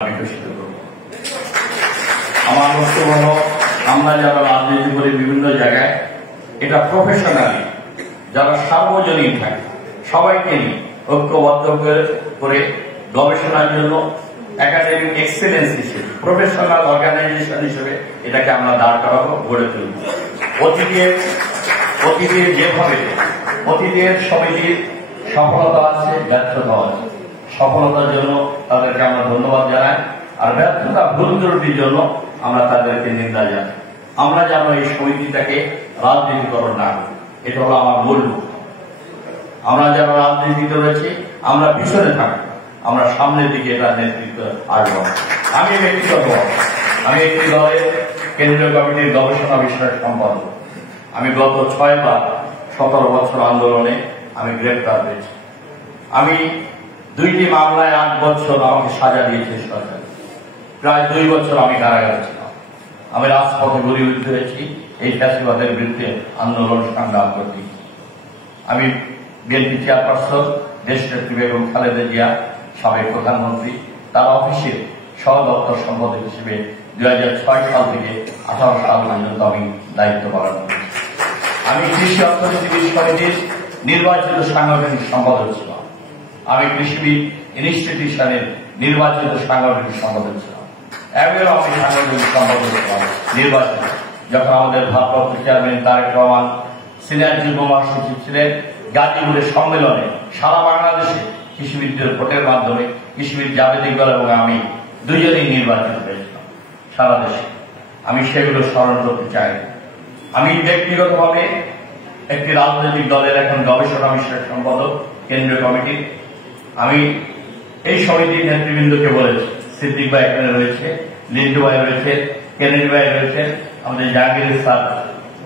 আমার বক্তব্য হল, আমরা যারা রাজনীতি করি বিভিন্ন জায়গায়, এটা প্রফেশনালি যারা সার্বজনীন থাকে সবাইকে ঐক্যবদ্ধ করে গবেষণার জন্য একাডেমিক এক্সেলেন্স হিসেবে, প্রফেশনাল অর্গানাইজেশন হিসেবে এটাকে আমরা দাঁড় করাবো, গড়ে তুলব। অতীতের যেভাবে অতীতের সমিতির সফলতা আছে, ব্যর্থতা আছে। সফলতার জন্য তাদেরকে আমরা ধন্যবাদ জানাই, আর ব্যর্থতা ভুল ত্রুটির জন্য আমরা তাদেরকে নিন্দা জানাই। আমরা যেন এই সমিতিটাকে রাজনীতিকরণ না করি, এটা হলো আমার মূল লক্ষ্য। আমরা যারা রাজনীতিতে রয়েছি আমরা পিছনে থাকবো, আমরা সামনের দিকে এটা নেতৃত্ব আসবো। আমি ব্যক্তিগতভাবে আমি একটি দলের কেন্দ্রীয় কমিটির গবেষণা বিষয়ক সম্পাদক। আমি গত 6 বার 17 বছর আন্দোলনে আমি গ্রেপ্তার হয়েছি। আমি 2টি মামলায় 8 বছর আমাকে সাজা দিয়েছে সরকার। প্রায় 2 বছর আমি কারাগারে ছিলাম। আমি রাজপথে গড়িউদ্ধ হয়েছি এই ফ্যাসিবাদের বিরুদ্ধে আন্দোলন সংগ্রাম করতে। আমি বিএনপি চেয়ারপারসন দেশনেত্রী বেগম খালেদা জিয়া, সাবেক প্রধানমন্ত্রী, তার অফিসের সহ দপ্তর সম্পাদক হিসেবে 2006 সাল থেকে 18 সাল পর্যন্ত আমি দায়িত্ব পালন করেছি। আমি কৃষি অর্থনীতিবিদ সমিতির নির্বাচিত সাংগঠনিক সম্পাদক ছিলাম। আমি কৃষিবিদ ইনস্টিটিউশনের নির্বাচিত সাংগঠনিক সম্পাদক ছিলাম। এবারও আমি সাংগঠনিক সম্পাদক ছিলাম নির্বাচিত, যখন আমাদের ভারপ্রাপ্ত চেয়ারম্যান তারেক রহমান সিনিয়র যুগ্ম মহাসচিব ছিলেন। গাজীপুরের সম্মেলনে সারা বাংলাদেশে কৃষিবিদদের ভোটের মাধ্যমে কৃষিবিদ জাভেদ ইকবাল এবং আমি দুজনেই নির্বাচিত হয়েছিলাম সারা দেশে। আমি সেগুলো স্মরণ করতে চাই। আমি ব্যক্তিগতভাবে একটি রাজনৈতিক দলের এখন গবেষণা বিষয়ক সম্পাদক কেন্দ্রীয় কমিটি। আমি এই সমিতির নেতৃবৃন্দকে বলেছি, সিদ্দিক ভাই এখানে রয়েছে, লিন্টু ভাই রয়েছে, কেনেডি ভাই রয়েছেন, আমাদের জাহাঙ্গীর স্যার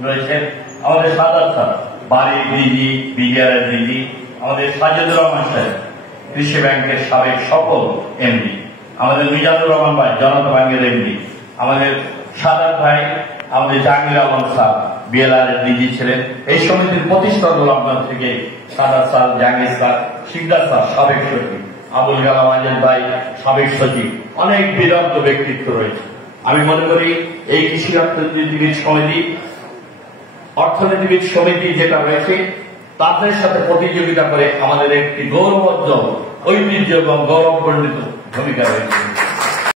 রয়েছেন, আমাদের সাদাত স্যার, বাড়ির ডিজি, বিডিআর এর ডিজি, আমাদের সাজেদুর রহমান সাহেব, কৃষি ব্যাংকের সাবেক সফল এমডি, আমাদের মিজানুর রহমান ভাই, জনতা ব্যাংকের এমডি, আমাদের সাদাত ভাই, আমাদের জাহাঙ্গীর আলম স্যার বিএলআর এর ডিজি ছিলেন। এই সমিতির প্রতিষ্ঠা লগ্ন থেকে Sadat sir, Jahangir sir, Sikdar sir সাবেক সচিব, আবুল কালাম আজাদ ভাই সাবেক সচিব, অনেক বিদগ্ধ ব্যক্তিত্ব রয়েছে। আমি মনে করি এই কৃষি অর্থনীতিবিদ সমিতি যেটা রয়েছে তাদের সাথে প্রতিযোগিতা করে আমাদের একটি গৌরবোজ্জ্বল ঐতিহ্য এবং গৌরবমণ্ডিত ভূমিকা রয়েছে।